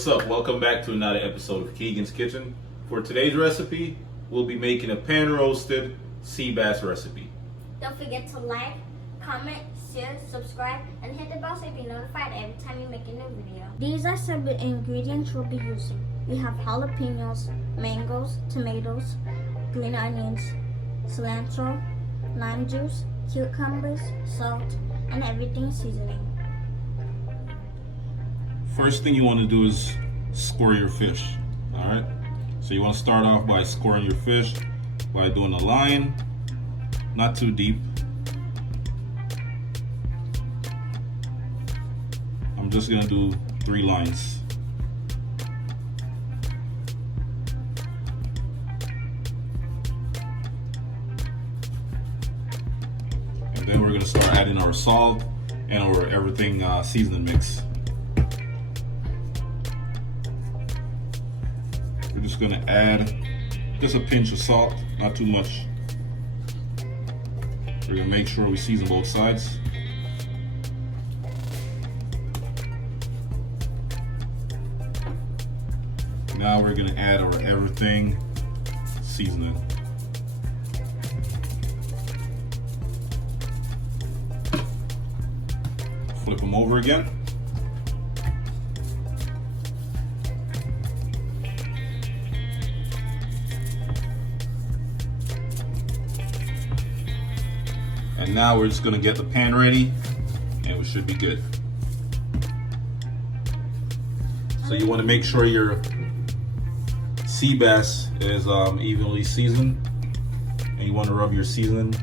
what's up? Welcome back to another episode of Keegan's Kitchen. For today's recipe, we'll be making a pan-roasted sea bass recipe. Don't forget to like, comment, share, subscribe, and hit the bell so you be notified every time you make a new video. These are some of the ingredients we'll be using. We have jalapenos, mangoes, tomatoes, green onions, cilantro, lime juice, cucumbers, salt, and everything seasoning. First thing you want to do is score your fish. Alright? So you want to start off by scoring your fish by doing a line, not too deep. I'm just going to do 3 lines. And then we're going to start adding our salt and our everything seasoning mix. We're just going to add just a pinch of salt, not too much. We're going to make sure we season both sides. Now we're going to add our everything seasoning. Flip them over again. And now we're just going to get the pan ready and we should be good. So you want to make sure your sea bass is evenly seasoned, and you want to rub your seasoning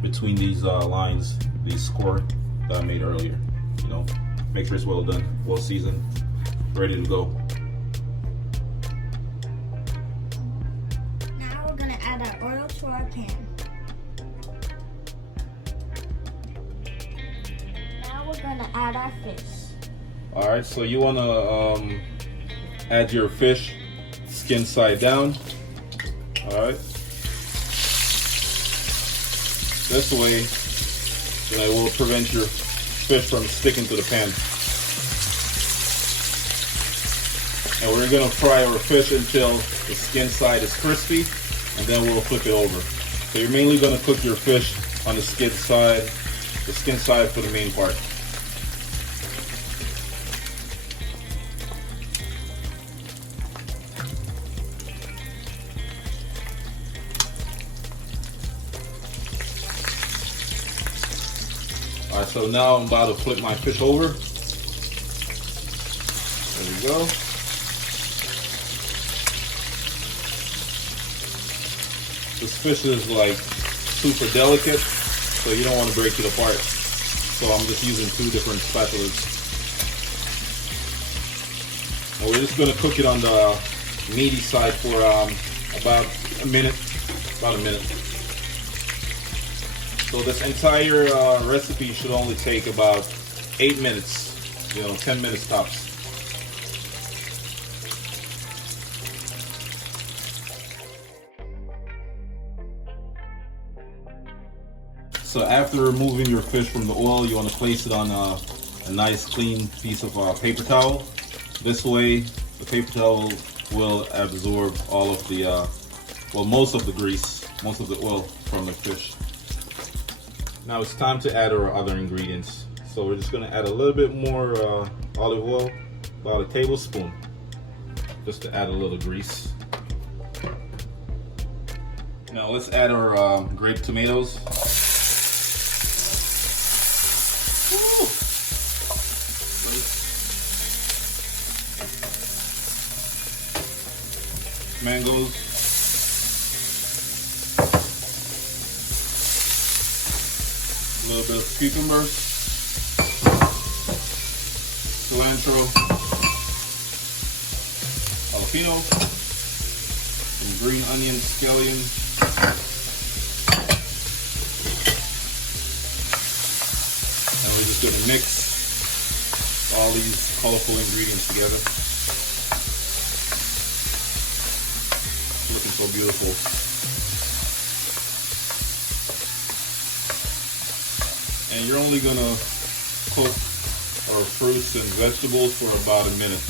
between these lines, these score that I made earlier. You know, make sure it's well done, well seasoned, ready to go. Now we're going to add our oil to our pan. Now we're going to add our fish. Alright, so you want to add your fish skin side down. Alright. This way, it will prevent your fish from sticking to the pan. And we're going to fry our fish until the skin side is crispy, and then we'll flip it over. So you're mainly going to cook your fish on the skin side for the main part. Alright, so now I'm about to flip my fish over. There we go. This fish is like super delicate, so you don't want to break it apart. So I'm just using 2 different spatulas. And we're just going to cook it on the meaty side for about a minute. So this entire recipe should only take about 8 minutes, 10 minutes tops. So after removing your fish from the oil, you want to place it on a nice clean piece of paper towel. This way, the paper towel will absorb all of the, most of the grease, most of the oil from the fish. Now it's time to add our other ingredients. So we're just going to add a little bit more olive oil, about a tablespoon, just to add a little grease. Now let's add our grated tomatoes. Woo! Mangoes. A little bit of cucumber, cilantro, jalapeno, some green onion, scallion, and we're just going to mix all these colorful ingredients together. It's looking so beautiful. And you're only gonna cook our fruits and vegetables for about a minute.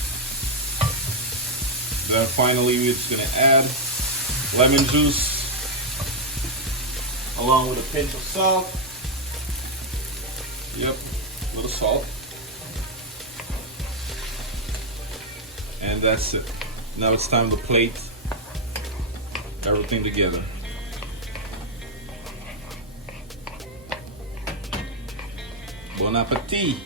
Then finally, we're just gonna add lemon juice along with a pinch of salt. Yep, a little salt. And that's it. Now it's time to plate everything together. Bon appetit!